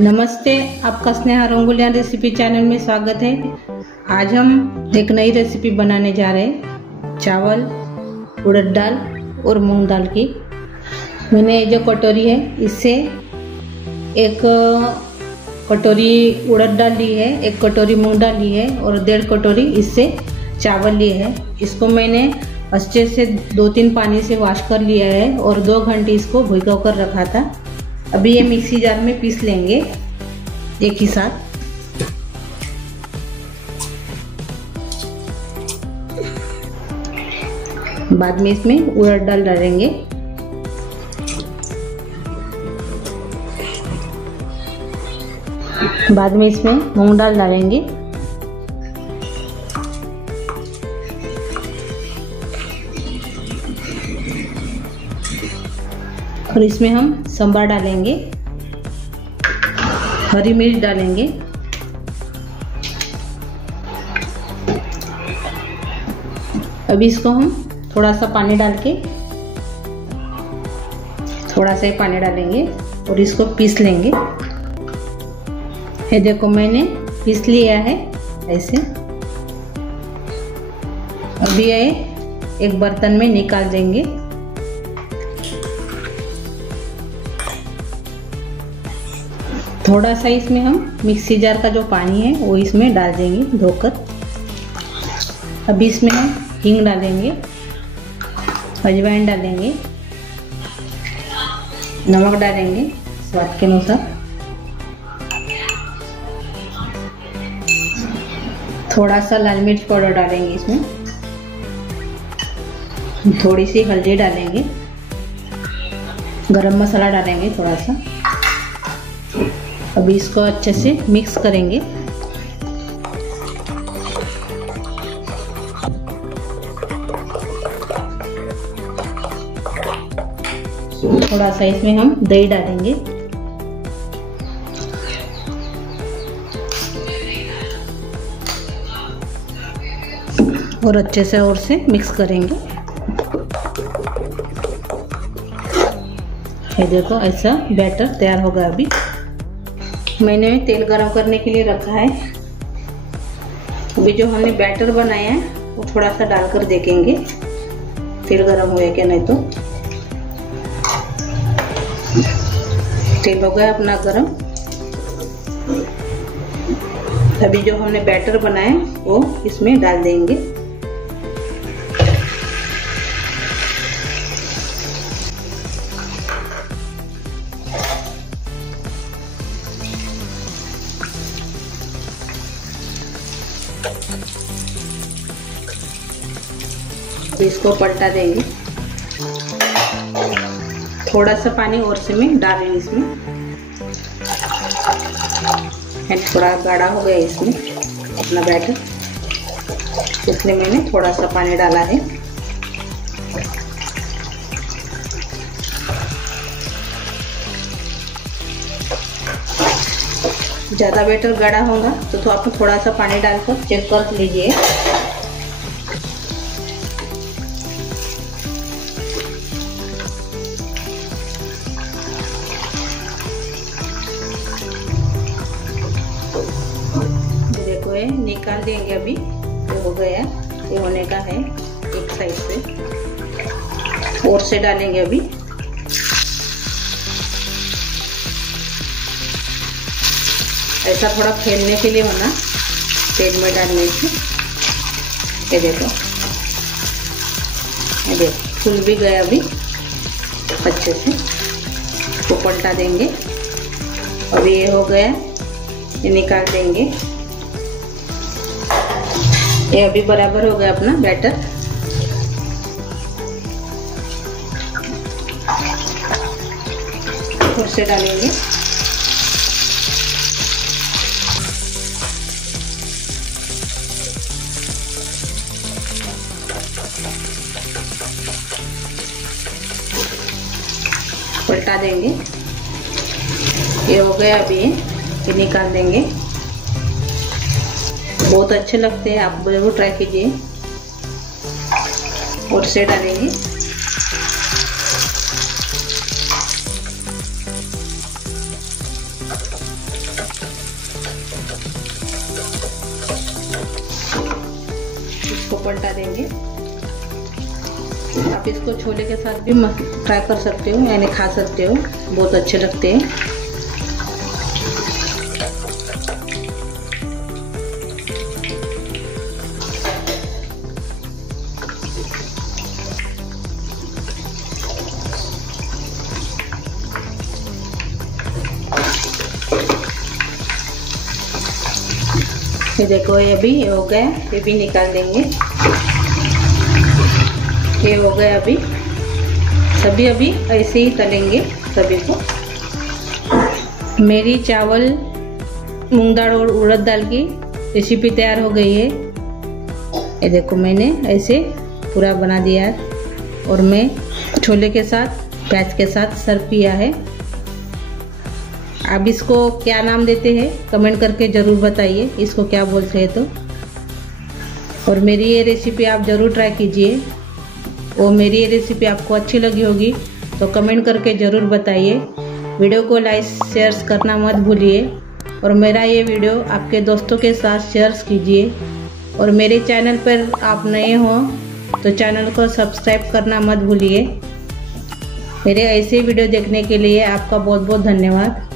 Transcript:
नमस्ते, आपका Sneha रंगोलिया recipe channel में स्वागत है। आज हम एक नई रेसिपी बनाने जा रहे हैं, चावल, उड़द दाल और मूंग दाल की। मैंने ये जो कटोरी है इससे एक कटोरी उड़द दाल ली है, एक कटोरी मूंग दाल ली है और 1.5 कटोरी इससे चावल लिए है। इसको मैंने अच्छे से 2-3 पानी से वॉश कर लिया है और 2 घंटे इसको भिगो कर रखा था। अभी ये मिक्सी जार में पीस लेंगे एक ही साथ। बाद में इसमें उड़द दाल डालेंगे। बाद में इसमें मूंग दाल डालेंगे। और इसमें हम सांभर डालेंगे, हरी मिर्च डालेंगे, अभी इसको हम थोड़ा सा पानी डाल के थोड़ा सा ही पानी डालेंगे और इसको पीस लेंगे। ये देखो मैंने पीस लिया है ऐसे। अभी ये एक बर्तन में निकाल देंगे। थोड़ा सा इसमें हम मिक्सी जार का जो पानी है वो इसमें डाल देंगे धोकर। अभी इसमें हम हींग डालेंगे, अजवाइन डालेंगे, नमक डालेंगे स्वाद के अनुसार, थोड़ा सा लाल मिर्च पाउडर डालेंगे इसमें, थोड़ी सी हल्दी डालेंगे, गरम मसाला डालेंगे थोड़ा सा। अभी इसको अच्छे से मिक्स करेंगे। थोड़ा सा इसमें हम दही डालेंगे। और अच्छे से और से मिक्स करेंगे। ये देखो ऐसा बैटर तैयार होगा। अभी मैंने तेल गरम करने के लिए रखा है। अभी जो हमने बैटर बनाया है वो थोड़ा सा डालकर देखेंगे तेल गरम हुआ क्या नहीं। तो तेल हो गया अपना गरम। अभी जो हमने बैटर बनाया वो इसमें डाल देंगे। इसको पलटा देंगे। थोड़ा सा पानी और से में डालेंगे इसमें। थोड़ा गाढ़ा हो गया इसमें अपना बैटर, इसलिए मैंने थोड़ा सा पानी डाला है। ज़्यादा बैटर गाढ़ा होगा तो आप थोड़ा सा पानी डालकर चेक कर लीजिए। देखो ये निकाल देंगे। अभी ये हो गया, ये होने का है। एक साइड से और से डालेंगे। अभी ऐसा थोड़ा फैलने के लिए होना तेल में डालने से। ये देखो, ये देखो फूल भी गया अभी अच्छे से। तो पलटा देंगे। अभी ये हो गया, ये निकाल देंगे। ये अभी बराबर हो गया अपना बैटर। फिर से डालेंगे। पलटा देंगे। ये हो गया। अभी ये निकाल देंगे। बहुत अच्छे लगते हैं, आप जरूर ट्राई कीजिए। और से डालेंगे। इसको पलटा देंगे। आप इसको छोले के साथ भी ट्राई कर सकते हो, यानी खा सकते हो, बहुत अच्छे लगते हैं। ये देखो, ये भी हो गया, ये भी निकाल देंगे। ये हो गया। अभी सभी अभी ऐसे ही तलेंगे सभी को। मेरी चावल, मूंग दाल और उड़द दाल की रेसिपी तैयार हो गई है। ये देखो, मैंने ऐसे पूरा बना दिया है और मैं छोले के साथ, प्याज के साथ सर्व किया है। आप इसको क्या नाम देते हैं कमेंट करके ज़रूर बताइए, इसको क्या बोलते हैं तो। और मेरी ये रेसिपी आप ज़रूर ट्राई कीजिए। और मेरी ये रेसिपी आपको अच्छी लगी होगी तो कमेंट करके ज़रूर बताइए। वीडियो को लाइक शेयर करना मत भूलिए। और मेरा ये वीडियो आपके दोस्तों के साथ शेयर कीजिए। और मेरे चैनल पर आप नए हो तो चैनल को सब्सक्राइब करना मत भूलिए। मेरे ऐसे वीडियो देखने के लिए आपका बहुत बहुत धन्यवाद।